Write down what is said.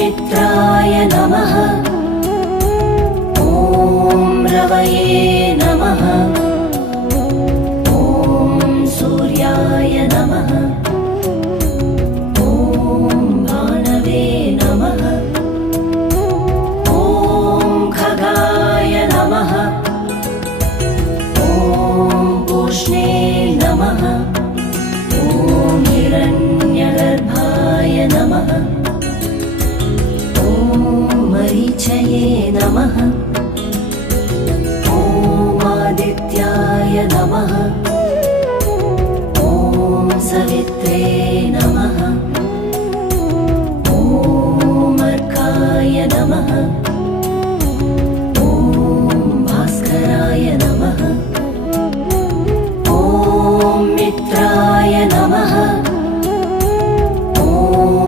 मित्राय नमः। ॐ रवये नमः। ॐ सूर्याय नमः। ॐ भानवे नमः। ॐ खगाय नमः। ॐ पूष्णे नमः। ॐ हिरण्यगर्भाय नमः।